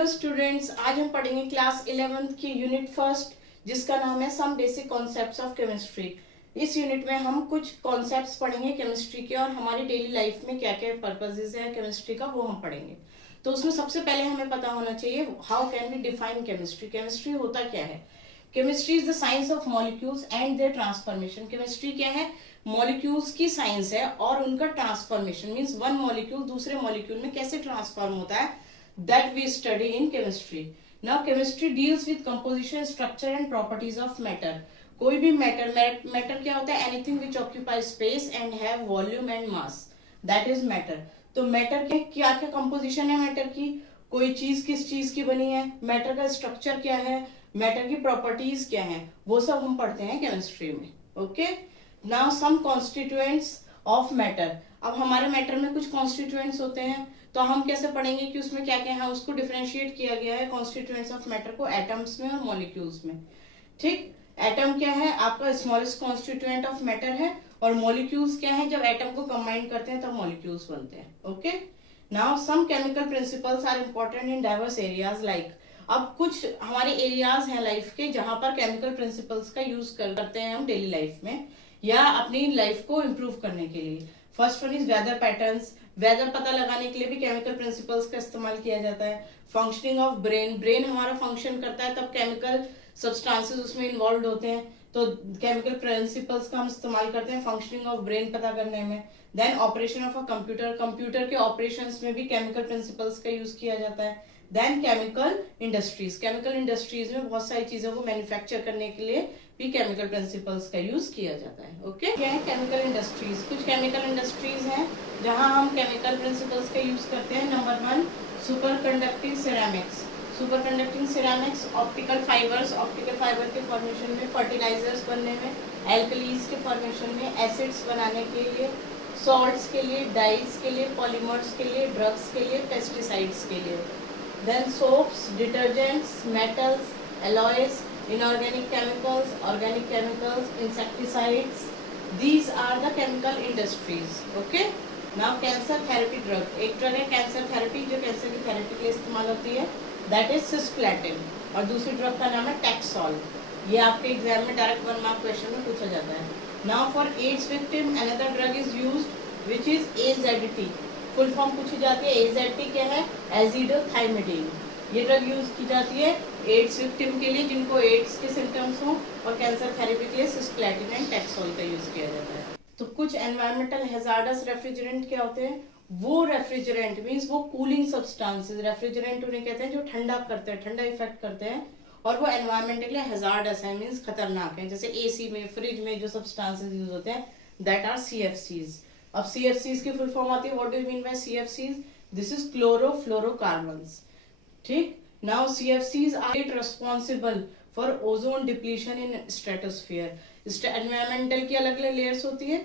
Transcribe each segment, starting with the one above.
Hello students, आज हम पढ़ेंगे क्लास 11th की यूनिट फर्स्ट, जिसका नाम है some basic concepts of chemistry. इस यूनिट में हम कुछ कॉन्सेप्ट्स पढ़ेंगे केमिस्ट्री के और हमारी डेली लाइफ में क्या क्या पर्पसेस है केमिस्ट्री का वो हम पढ़ेंगे। तो उसमें सबसे पहले हमें पता होना चाहिए how can we define chemistry. Chemistry होता क्या है? Chemistry is the science of molecules and their transformation. Chemistry क्या है? मॉलिक्यूल्स की साइंस है और उनका ट्रांसफॉर्मेशन मीन्स वन मॉलिक्यूल दूसरे मॉलिक्यूल में कैसे ट्रांसफॉर्म होता है, that we study in chemistry. Now chemistry deals with composition, structure and properties of matter. कोई भी मैटर क्या होता है? Anything which occupies space and have volume and mass, that is matter. तो मैटर के क्या क्या कंपोजिशन है मैटर की? कोई चीज किस चीज की बनी है, मैटर का स्ट्रक्चर क्या है, मैटर की प्रॉपर्टीज क्या है, वो सब हम पढ़ते हैं केमिस्ट्री में। Okay, now some constituents of matter. अब हमारे मैटर में कुछ कॉन्स्टिट्यूएंट्स होते हैं, तो हम कैसे पढ़ेंगे कि उसमें क्या क्या है। उसको डिफरेंशिएट किया गया है कॉन्स्टिट्यूएंट्स ऑफ मैटर को एटम्स में और मॉलिक्यूल्स में। ठीक, एटम क्या है? आपका स्मॉलेस्ट कॉन्स्टिट्यूएंट ऑफ मैटर है, और मॉलिक्यूल्स क्या है? जब एटम को कंबाइन करते हैं तब मॉलिक्यूल्स बनते हैं। Okay, now some chemical principles are important in diverse areas like. अब कुछ हमारे एरियाज हैं लाइफ के जहां पर केमिकल प्रिंसिपल्स का यूज करते हैं हम डेली लाइफ में या अपनी लाइफ को इम्प्रूव करने के लिए। First one is weather patterns. Weather पता लगाने के लिए भी केमिकल प्रिंसिपल्स का इस्तेमाल किया जाता है। फंक्शनिंग ऑफ ब्रेन, ब्रेन हमारा फंक्शन करता है तब केमिकल सब्सटेंसेस उसमें इन्वॉल्व होते हैं, तो केमिकल प्रिंसिपल्स का हम इस्तेमाल करते हैं फंक्शनिंग ऑफ ब्रेन पता करने में। Then operation of a computer, computer के ऑपरेशंस में भी केमिकल प्रिंसिपल्स का यूज किया जाता है। Then chemical industries, chemical industries में बहुत सारी चीजों को मैन्युफैक्चर करने के लिए भी केमिकल प्रिंसिपल्स का यूज किया जाता है। ओके, क्या है केमिकल इंडस्ट्रीज? कुछ केमिकल इंडस्ट्रीज हैं जहां हम केमिकल प्रिंसिपल्स का यूज करते हैं। Number one, super conducting ceramics. Super conducting ceramics, optical fibres, optical fibre के फॉर्मेशन में, फर्टिलाइजर्स बनने में, एल्कलीज के फॉर्मेशन में, एसिड्स बनाने के लिए, सॉल्ट्स के लिए, डाइज के लिए, पॉलीमर्स के लिए, ड्रग्स के लिए, पेस्टिसाइड्स के लिए। Then soaps, detergents, metals, alloys, inorganic chemicals, organic chemicals, insecticides. These are the chemical industries. Okay. Now cancer therapy drug. एक ड्रग है कैंसर थेरेपी जो कैंसर की थेरेपी के लिए इस्तेमाल होती है, that is सिस्प्लेटिन। और दूसरी ड्रग का नाम है टैक्सोल। ये आपके एग्जाम में डायरेक्ट 1 मार्क क्वेश्चन में पूछा जाता है। Now for AIDS victim another drug is used which is AZT। Full form पूछी जाती है। AZT क्या है? एजिडोथाइमिडीन। ये ड्रग यूज की जाती है एड्स विक्टिम के लिए जिनको एड्स के सिम्टम्स हो, और कैंसर थेरेपी के लिए सिस्प्लेटिन एंड टैक्सोल का यूज किया जाता है। तो कुछ एनवायरमेंटल हैजार्डस रेफ्रिजरेंट क्या होते हैं? वो रेफ्रिजरेंट मींस वो कूलिंग सब्सटेंसेस, रेफ्रिजरेंट उन्हें कहते हैं जो ठंडा करते हैं, ठंडा इफेक्ट करते हैं, और वो एनवायरमेंट के लिए हैजार्डस है मींस खतरनाक है। जैसे एसी में, फ्रिज में जो सब्सटेंसेस यूज होते हैं दैट आर CFCs। अब CFCs की फुल फॉर्म आती है, what do you mean by CFCs? This is chlorofluorocarbons. ठीक, now CFCs are responsible for ozone depletion in stratosphere। Environmental की अलग अलग लेयर्स होती है,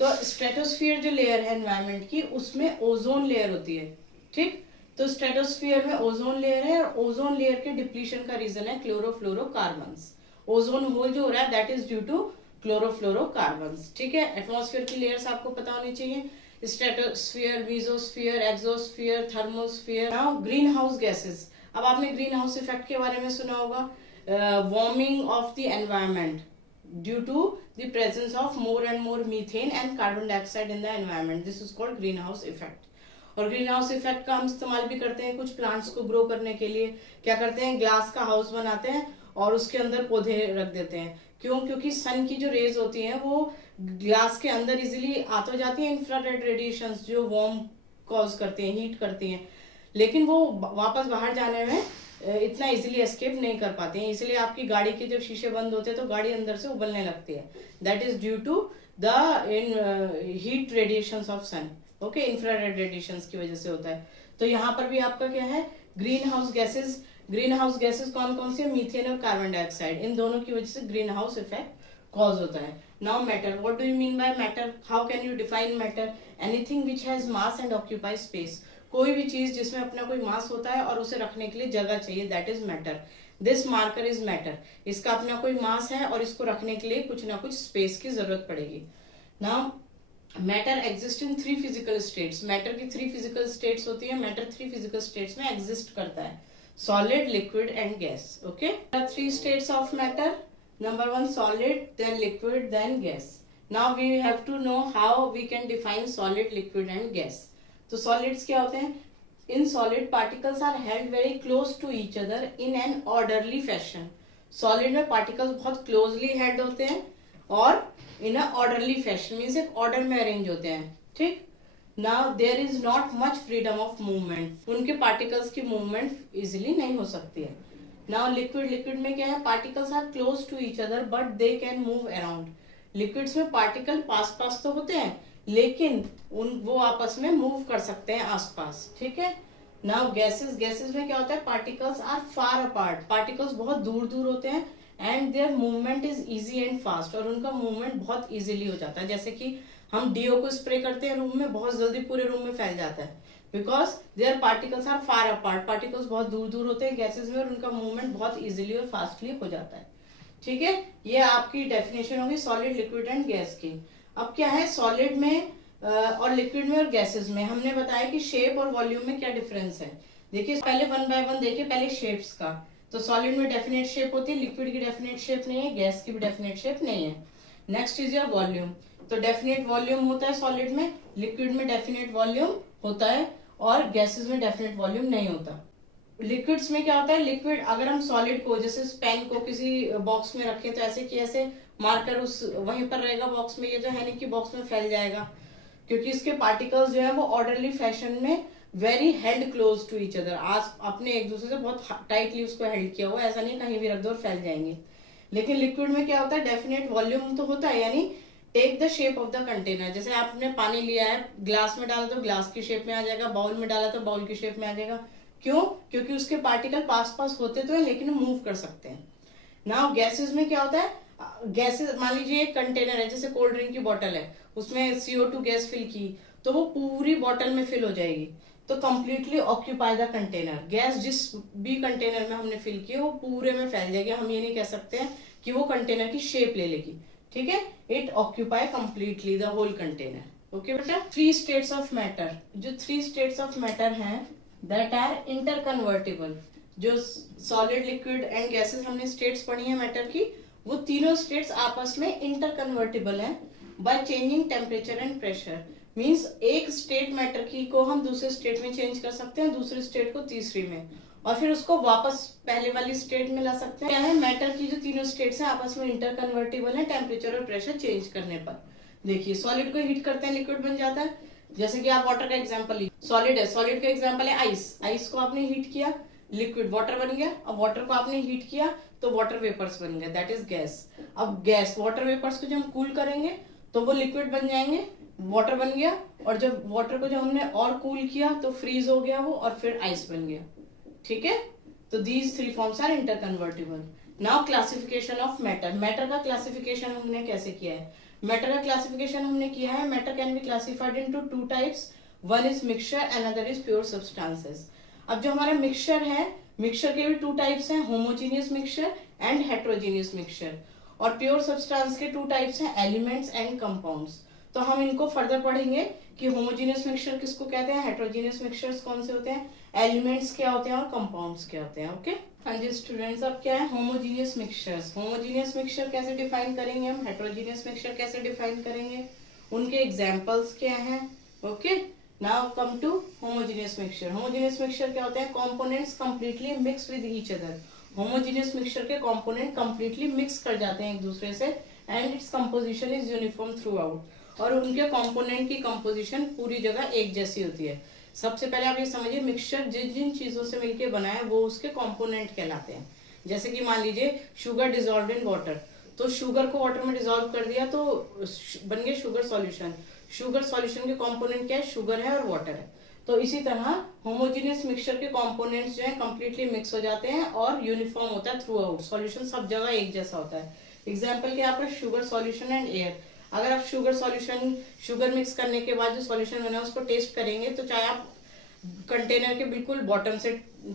तो स्ट्रेटोस्फीयर जो लेयर है एनवायरमेंट की उसमें ओजोन लेयर होती है। ठीक, तो स्ट्रेटोस्फीयर में ओजोन लेयर है और ओजोन लेयर के डिप्लीशन का रीजन है क्लोरोफ्लोरोकार्बन्स। ओजोन होल जो हो रहा है that is due to chlorofluorocarbons. ठीक है, एटमॉस्फेयर की लेयर्स आपको पता होनी चाहिए, stratosphere, mesosphere, exosphere, thermosphere. Now greenhouse gases. अब आपने ग्रीन हाउस इफेक्ट के बारे में सुना होगा, warming of the environment due to the presence of more and more methane and carbon dioxide in the environment, this is called greenhouse effect. और greenhouse effect का हम इस्तेमाल भी करते हैं कुछ प्लांट्स को ग्रो करने के लिए। क्या करते हैं? ग्लास का हाउस बनाते हैं और उसके अंदर पौधे रख देते हैं। क्यों? क्योंकि सन की जो रेज होती हैं वो ग्लास के अंदर इजिली आ तो जाती है, इंफ्रारेड रेडिएशंस जो वार्म कॉज करती हैं, हीट करती हैं, लेकिन वो वापस बाहर जाने में इतना इजीली एस्केप नहीं कर पाते हैं। इसलिए आपकी गाड़ी के जब शीशे बंद होते हैं तो गाड़ी अंदर से उबलने लगती है, that is due to the heat radiations of sun. Okay, infrared radiations की वजह से होता है। तो यहाँ पर भी आपका क्या है? Green house gases. Green house gases कौन कौन सी है? मीथेन और कार्बन डाइऑक्साइड, इन दोनों की वजह से ग्रीन हाउस इफेक्ट कॉज होता है। Now matter, what do you mean bye matter? How can you define matter? Anything which has mass and occupy space. कोई भी चीज जिसमें अपना कोई मास होता है और उसे रखने के लिए जगह चाहिए, that is matter. This marker is matter. इसका अपना कोई मास है और इसको रखने के लिए कुछ ना कुछ स्पेस की जरूरत पड़ेगी। Now matter exist in 3 physical states. Matter की 3 फिजिकल स्टेट्स होती है, मैटर 3 फिजिकल स्टेट्स में एग्जिस्ट करता है। solid, liquid and gas. Okay, there are three states of matter. Number one, solid, then liquid, then gas. Now we have to know how we can define solid, liquid and gas. तो solids क्या होते हैं? In solid, particles are held very close to each other in an orderly fashion. Solid में particles बहुत closely held होते हैं और in a orderly fashion means एक order में arrange होते हैं. ठीक? Now there is not much freedom of movement. उनके particles की movement easily नहीं हो सकती है. Now liquid में क्या है? Particles are close to each other but they can move around. Liquids में particle पास तो होते हैं लेकिन वो आपस में मूव कर सकते हैं आसपास. ठीक है. नाउ गैसेस में क्या होता है? Particles are far apart. Particles बहुत दूर दूर होते हैं and their movement is easy and fast. और उनका मूवमेंट बहुत इजीली हो जाता है. जैसे कि हम डीओ को स्प्रे करते हैं रूम में, बहुत जल्दी पूरे रूम में फैल जाता है because their particles are far apart. Particles बहुत दूर दूर होते हैं गैसेस में और उनका मूवमेंट बहुत इजीली और फास्टली हो जाता है. ठीक है. ये आपकी डेफिनेशन होगी सॉलिड, लिक्विड एंड गैस की. अब क्या है सॉलिड में और लिक्विड में और गैसेस में हमने बताया कि शेप और वॉल्यूम में क्या डिफरेंस है. देखिए पहले वन बाय वन देखिए. पहले शेप्स का, तो सॉलिड में डेफिनेट शेप होती है, लिक्विड की डेफिनेट शेप नहीं है, गैस की भी डेफिनेट शेप नहीं है. Next is your volume. तो डेफिनेट वॉल्यूम होता है सॉलिड में, लिक्विड में डेफिनेट वॉल्यूम होता है और गैसेस में डेफिनेट वॉल्यूम नहीं होता. लिक्विड्स में क्या होता है? लिक्विड अगर हम सॉलिड को जैसे पेन को किसी बॉक्स में रखें तो ऐसे कि ऐसे मार्कर उस वहीं पर रहेगा बॉक्स में. ये तो है नहीं कि बॉक्स में फैल जाएगा क्योंकि इसके पार्टिकल्स जो है वो ऑर्डरली फैशन में very held close to each other. आज अपने एक दूसरे से बहुत टाइटली उसको हेल्ड किया हुआ. ऐसा नहीं कहीं भी रख दो और फैल जाएंगे. लेकिन लिक्विड में क्या होता है? डेफिनेट वॉल्यूम तो होता है, यानी take the shape of the container. जैसे आपने पानी लिया है, ग्लास में डाला तो ग्लास की शेप में आ जाएगा, बाउल में डाला तो बाउल की शेप में आ जाएगा. क्यों? क्योंकि उसके पार्टिकल पास पास होते तो है लेकिन मूव कर सकते हैं. नाउ गैसेस में क्या होता है? गैसेस मान लीजिए एक कंटेनर है, जैसे कोल्ड ड्रिंक की बोतल है, उसमें CO2 गैस फिल की तो वो पूरी बोतल में फिल हो जाएगी. तो completely occupy the container. Gas जिस भी कंटेनर में हमने फिल की है वो पूरे में फैल जाएगी. हम ये नहीं कह सकते हैं कि वो कंटेनर की शेप ले लेगी. ठीक है. It occupy completely the whole container. Okay बेटा. Three states of matter. जो थ्री स्टेट्स ऑफ मैटर हैं दैट आर इंटरकन्वर्टिबल. जो सॉलिड, लिक्विड एंड गैसेस हमने स्टेट्स पढ़ी है मैटर की, वो तीनों स्टेट्स आपस में इंटरकन्वर्टिबल हैं by changing temperature and pressure. Means एक स्टेट मैटर की को हम दूसरे स्टेट में चेंज कर सकते हैं, दूसरे स्टेट को तीसरी में, और फिर उसको वापस पहले वाली स्टेट में ला सकते हैं. क्या है? मैटर की जो तीनों स्टेट्स हैं आपस में इंटरकन्वर्टिबल है टेम्परेचर और प्रेशर चेंज करने पर. देखिए सॉलिड को हीट करते हैं, लिक्विड बन जाता है. जैसे कि आप वाटर का एग्जाम्पल लीजिए. सॉलिड है, सॉलिड का एग्जाम्पल है आइस. आइस को आपने हीट किया, लिक्विड वाटर बन गया. अब वाटर को आपने हीट किया तो वाटर वेपर्स बन गए, दैट इज गैस. अब गैस वाटर वेपर्स को जब हम कूल करेंगे तो वो लिक्विड बन जाएंगे, वाटर बन गया. और जब वाटर को जब हमने और कूल किया तो फ्रीज हो गया वो और फिर आइस बन गया. ठीक है. तो these three forms are interconvertible. Now classification of matter. Matter का क्लासिफिकेशन हमने कैसे किया है? मैटर का क्लासिफिकेशन हमने किया है, matter can be classified into two types. One is mixture and other is pure substances. अब जो हमारा मिक्सचर है, मिक्सचर के भी टू टाइप्स हैं, homogeneous mixture and heterogeneous mixture. और प्योर सब्सटेंस के टू टाइप्स हैं, एलिमेंट्स एंड कंपाउंड्स. तो हम इनको फर्दर पढ़ेंगे कि होमोजीनियस मिक्सचर किसको कहते हैं, हेट्रोजीनियस मिक्सचर्स कौन से होते हैं, एलिमेंट्स क्या होते हैं और कंपाउंड्स क्या होते हैं. ओके. हाँ जी स्टूडेंट्स, अब क्या है होमोजीनियस मिक्सचर्स. होमोजीनियस मिक्सचर कैसे डिफाइन करेंगे हम, हेट्रोजीनियस मिक्सचर कैसे डिफाइन करेंगे, उनके एग्जांपल्स क्या हैं. Okay. Now come to homogeneous mixture. Homogeneous mixture क्या होते हैं? Components completely mix with each other. Homogeneous mixture के कंपोनेंट कंप्लीटली मिक्स कर जाते हैं एक दूसरे से and its composition is uniform throughout. और उनके कंपोनेंट की कंपोजिशन पूरी जगह एक जैसी होती है. सबसे पहले आप ये समझिए मिक्सचर जिन जिन चीजों से मिलकर बना है वो उसके कंपोनेंट कहलाते हैं. जैसे कि मान लीजिए शुगर डिजॉल्व इन वाटर, तो शुगर को वाटर में डिजॉल्व कर दिया तो बन गया शुगर सॉल्यूशन. शुगर सॉल्यूशन के कंपोनेंट क्या है? शुगर है और वाटर है. तो इसी तरह होमोजीनियस मिक्सचर के कंपोनेंट्स जो है कंप्लीटली मिक्स हो जाते हैं और यूनिफॉर्म होता है थ्रू आउट. सॉल्यूशन सब जगह एक जैसा होता है. एग्जाम्पल क्या आपका शुगर सॉल्यूशन एंड एयर. अगर आप शुगर सॉल्यूशन, शुगर मिक्स करने के बाद जो सॉल्यूशन बना उसको टेस्ट करेंगे तो चाहे आप कंटेनर के बिल्कुल बॉटम से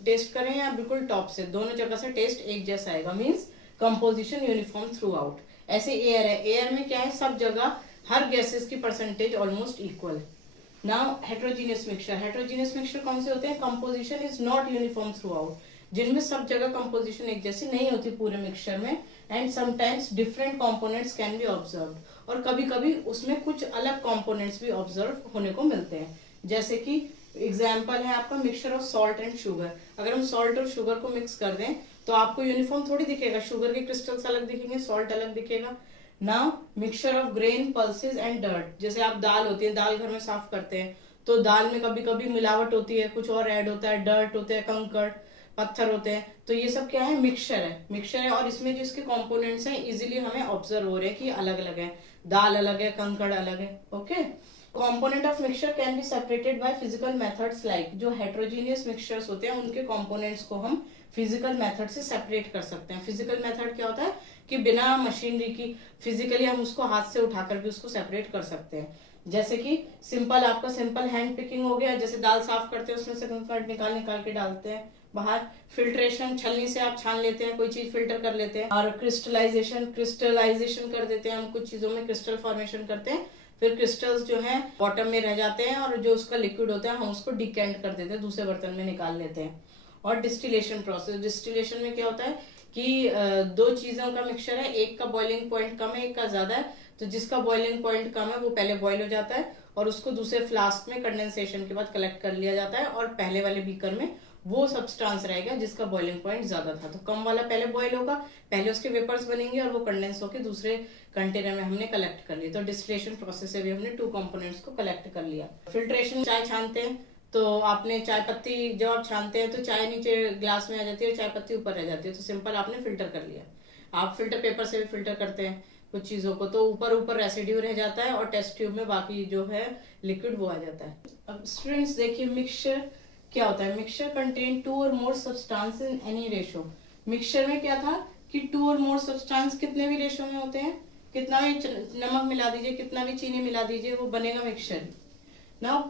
टेस्ट करें या बिल्कुल टॉप से, दोनों जगह से टेस्ट एक जैसा आएगा. Means composition uniform through out. ऐसे एयर है, एयर में क्या है? सब जगह हर गैसेस की percentage almost equal. Now heterogeneous mixture. Heterogeneous mixture कौन से होते हैं? Composition is not uniform through out. जिनमें सब जगह कंपोजिशन एक जैसी नहीं होती पूरे मिक्सचर में, and sometimes different components can be observed, और कभी कभी उसमें कुछ अलग कंपोनेंट्स भी ऑब्जर्व होने को मिलते हैं। जैसे कि एग्जाम्पल है आपका mixture of salt and sugar. अगर हम सॉल्ट और शुगर को मिक्स कर दें तो आपको यूनिफॉर्म थोड़ी दिखेगा, शुगर के क्रिस्टल्स अलग दिखेंगे, सॉल्ट अलग दिखेगा। Now mixture of grain, pulses and dirt, जैसे आप दाल होती है, दाल घर में साफ करते हैं तो दाल में कभी कभी मिलावट होती है, कुछ और ऐड होता है, डर्ट होते हैं, कंकड़ पत्थर होते हैं, तो ये सब क्या है, मिक्सचर है। और इसमें जो इसके कंपोनेंट्स हैं इजीली हमें ऑब्जर्व हो रहे हैं कि अलग अलग है, दाल अलग है, कंकड़ अलग है। Okay, component of mixture can be separated by physical methods, like जो heterogeneous mixtures होते हैं उनके components को हम फिजिकल मेथड से सेपरेट कर सकते हैं। फिजिकल मेथड क्या होता है कि बिना मशीनरी की फिजिकली हम उसको हाथ से उठाकर भी उसको सेपरेट कर सकते हैं। जैसे कि सिंपल आपका सिंपल हैंड पिकिंग हो गया, जैसे दाल साफ करते हैं उसमें से कंकड़ निकाल निकाल के डालते हैं बाहर। फिल्ट्रेशन, छलनी से आप छान लेते हैं, कोई चीज फिल्टर कर लेते हैं। और क्रिस्टलाइजेशन कर देते हैं हम, कुछ चीजों में क्रिस्टल फॉर्मेशन करते हैं, फिर क्रिस्टल्स जो है बॉटम में रह जाते हैं और जो उसका लिक्विड होता है हम उसको डिकेंट कर देते हैं, दूसरे बर्तन में निकाल लेते हैं। और डिस्टिलेशन प्रोसेस, डिस्टिलेशन में क्या होता है कि दो चीजों का मिक्सचर है, एक का बॉइलिंग पॉइंट कम है, एक का ज्यादा है, तो जिसका बॉइलिंग पॉइंट कम है वो पहले बॉइल हो जाता है और उसको दूसरे फ्लास्क में कंडेंसेशन के बाद कलेक्ट कर लिया जाता है, और पहले वाले बीकर में वो सब्सटेंस रहेगा जिसका बॉइलिंग पॉइंट ज्यादा था, तो कम वाला पहले बॉइल होगा, पहले उसके वेपर्स बनेंगे और वो कंडेंस होकर दूसरे कंटेनर में हमने कलेक्ट कर लिया। तो डिस्टिलेशन प्रोसेस से भी हमने टू कंपोनेंट्स को कलेक्ट कर लिया। फिल्ट्रेशन, चाय छानते हैं तो आपने चाय पत्ती जब आप छानते हैं तो चाय नीचे ग्लास में आ जाती है, चाय पत्ती ऊपर रह जाती है, तो सिंपल आपने फिल्टर कर लिया। आप फिल्टर पेपर से भी फिल्टर करते हैं कुछ चीजों को, तो ऊपर रेसिड्यू रह जाता है और टेस्ट ट्यूब में बाकी जो है लिक्विड वो आ जाता है। अब स्टूडेंट्स देखिए मिक्सचर क्या होता है। मिक्सचर कंटेन टू और more substance in any ratio. Mixture में क्या था कि टू और मोर सब्सटेंस कितने भी रेशो में होते हैं, कितना भी नमक मिला दीजिए, कितना भी चीनी मिला दीजिए, वो बनेगा मिक्सचर। नाउ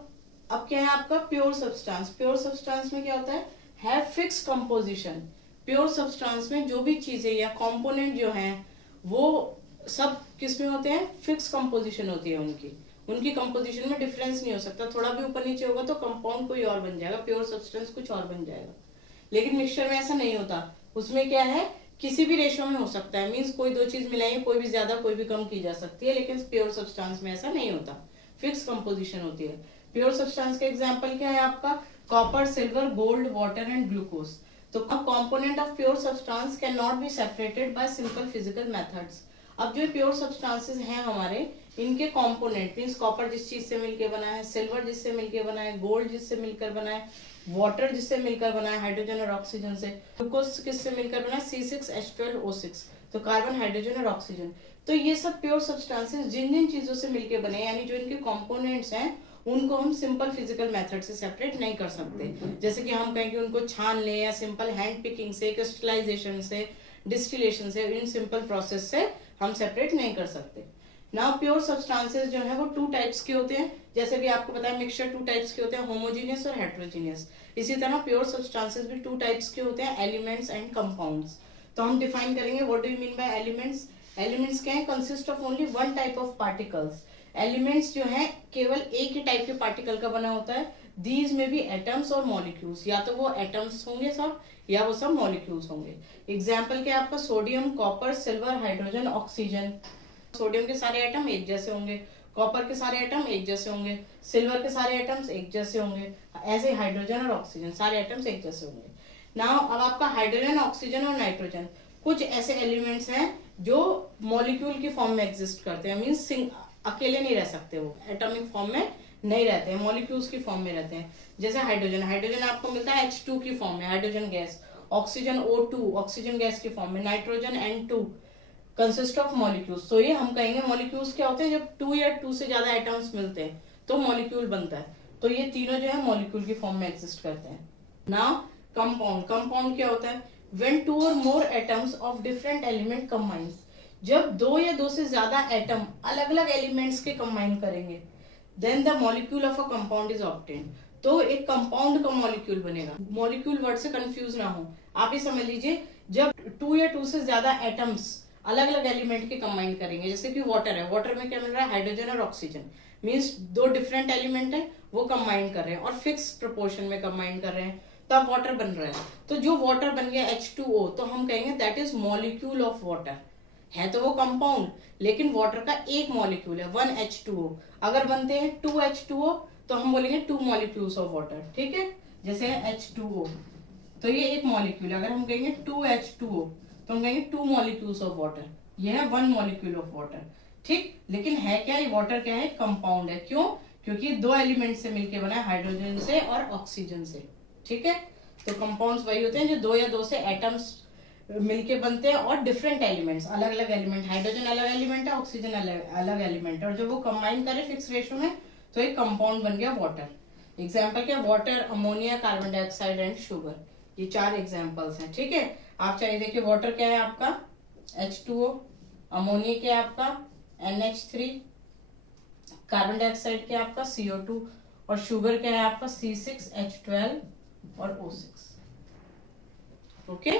अब क्या है आपका प्योर सब्सटेंस। प्योर सब्सटेंस में क्या होता है फिक्स कंपोजिशन। प्योर सब्सटेंस में जो भी चीजें या कंपोनेंट जो हैं वो सब किस में होते हैं, फिक्स कंपोजिशन होती है उनकी कंपोजिशन में डिफरेंस नहीं हो सकता, थोड़ा भी ऊपर नीचे होगा तो कंपाउंड कोई और बन जाएगा, प्योर सब्सटेंस कुछ और बन जाएगा। लेकिन मिक्सचर में ऐसा नहीं होता, उसमें क्या है किसी भी रेशो में हो सकता है, मींस कोई दो चीज मिलाइए, कोई भी ज्यादा कोई भी कम की जा सकती है, लेकिन प्योर सब्सटेंस में ऐसा नहीं होता, फिक्स कंपोजिशन होती है। प्योर सब्सटेंस का एग्जाम्पल क्या है आपका, copper, silver, gold, water and glucose. तो component of pure substance can not be separated by simple physical methods. अब जो प्योर सब्सटेंसेस हैं हमारे, इनके कंपोनेंट मींस कॉपर जिस चीज से मिलकर बना है, सिल्वर जिससे मिलकर बना है, गोल्ड जिससे मिलकर बना है, वाटर जिससे मिलकर बना है हाइड्रोजन और ऑक्सीजन से, ग्लूकोज किससे मिलकर बना है C6H12O6, तो कार्बन, हाइड्रोजन और ऑक्सीजन। तो ये सब प्योर सब्सटेंसेस जिन जिन चीजों से मिलकर बने, यानी जो इनके कंपोनेंट्स हैं उनको हम सिंपल फिजिकल मेथड से सेपरेट नहीं कर सकते। जैसे कि हम कहें कि उनको छान लें या सिंपल हैंड पिकिंग से, क्रिस्टलाइजेशन से, डिस्टिलेशन से, इन सिंपल प्रोसेस से हम सेपरेट नहीं कर सकते। नाउ प्योर सब्सटेंसेस जो है वो टू टाइप्स के होते हैं, जैसे कि आपको पता है मिक्सचर टू टाइप्स के होते हैं, होमोजीनियस और हेट्रोजीनियस। इसी तरह प्योर सब्सटेंसेस भी टू टाइप्स के होते हैं, एलिमेंट्स एंड कंपाउंड्स। तो हम डिफाइन करेंगे what do you mean bye elements. Elements क्या है, consist of only one type of particles. Elements जो है केवल एक ही टाइप के पार्टिकल का बना होता है। दीज में भी एटम्स और मॉलिक्यूल्स, या तो वो एटम्स होंगे सब या वो सब मॉलिक्यूल्स होंगे। एग्जाम्पल क्या आपका, sodium, copper, silver, hydrogen, oxygen. Sodium के सारे एटम एक जैसे होंगे, कॉपर के सारे एटम एक जैसे होंगे, सिल्वर के सारे एटम्स एक जैसे होंगे, ऐसे हाइड्रोजन और ऑक्सीजन सारे एटम्स एक जैसे होंगे। नाउ अब आपका हाइड्रोजन, ऑक्सीजन और नाइट्रोजन कुछ ऐसे एलिमेंट्स हैं जो मॉलिक्यूल की फॉर्म में एग्जिस्ट करते हैं, मींस अकेले नहीं रह सकते, वो एटॉमिक फॉर्म में नहीं रहते हैं, मॉलिक्यूल्स की फॉर्म में रहते हैं। जैसे हाइड्रोजन आपको मिलता है H2 की फॉर्म में, hydrogen gas. Oxygen O2 oxygen gas की फॉर्म में। Nitrogen N2 consist of molecules. तो ये हम कहेंगे मॉलिक्यूल्स क्या होते हैं, जब 2 या 2 से ज्यादा एटम्स मिलते हैं तो मॉलिक्यूल बनता है। तो ये तीनों जो है मॉलिक्यूल की फॉर्म में एग्जिस्ट करते हैं। नाउ कंपाउंड क्या होता है, व्हेन 2 और मोर atoms of different element combines. जब 2 या 2 से ज्यादा एटम अलग अलग एलिमेंट्स के कंबाइन करेंगे, then the molecule of a compound is obtained. तो एक कंपाउंड का मॉलिक्यूल बनेगा। मॉलिक्यूल वर्ड से कंफ्यूज ना हो, आप ये समझ लीजिए जब 2 या 2 से ज्यादा एटम्स अलग अलग एलिमेंट के कंबाइन करेंगे, जैसे कि वाटर है, वाटर में क्या मिल रहा है, हाइड्रोजन और ऑक्सीजन, मींस 2 डिफरेंट एलिमेंट है वो कंबाइन कर रहे हैं और फिक्स प्रोपोर्शन में कंबाइन कर रहे हैं। तब वाटर बन रहा है। तो जो वाटर बन गया H2O, तो हम कहेंगे that is molecule of water. है तो वो कंपाउंड, लेकिन वाटर का एक मॉलिक्यूल है, 1H2O। अगर बनते हैं 2H2O, तो हम बोलेंगे 2 मॉलिक्यूल्स ऑफ वाटर। ठीक है, जैसे H2O, तो ये एक मॉलिक्यूल है। अगर हम कहेंगे 2H2O, तो हम कहेंगे 2 मॉलिक्यूल्स ऑफ वाटर। ये है 1 मॉलिक्यूल ऑफ वाटर। ठीक, लेकिन है क्या, ये वाटर क्या है, कंपाउंड है। क्यों? क्योंकि दो एलिमेंट से मिलकर बना है, हाइड्रोजन से और ऑक्सीजन से। ठीक है, तो कंपाउंड्स वही होते हैं जो दो या दो से एटम्स मिलके बनते हैं, और डिफरेंट एलिमेंट्स, अलग अलग एलिमेंट, हाइड्रोजन अलग एलिमेंट है, ऑक्सीजन अलग एलिमेंट है, और जब वो कंबाइन करे फिक्स रेशो में, तो एक कंपाउंड बन गया वाटर। एग्जाम्पल क्या, water, ammonia, carbon dioxide and sugar. ये 4 एग्जाम्पल्स हैं। ठीक है, आप चाहिए देखिए, वाटर क्या है आपका H2O, अमोनिया क्या है आपका NH3, कार्बन डाइऑक्साइड क्या है आपका CO2, और शुगर क्या है आपका C6H12 और O6। ओके।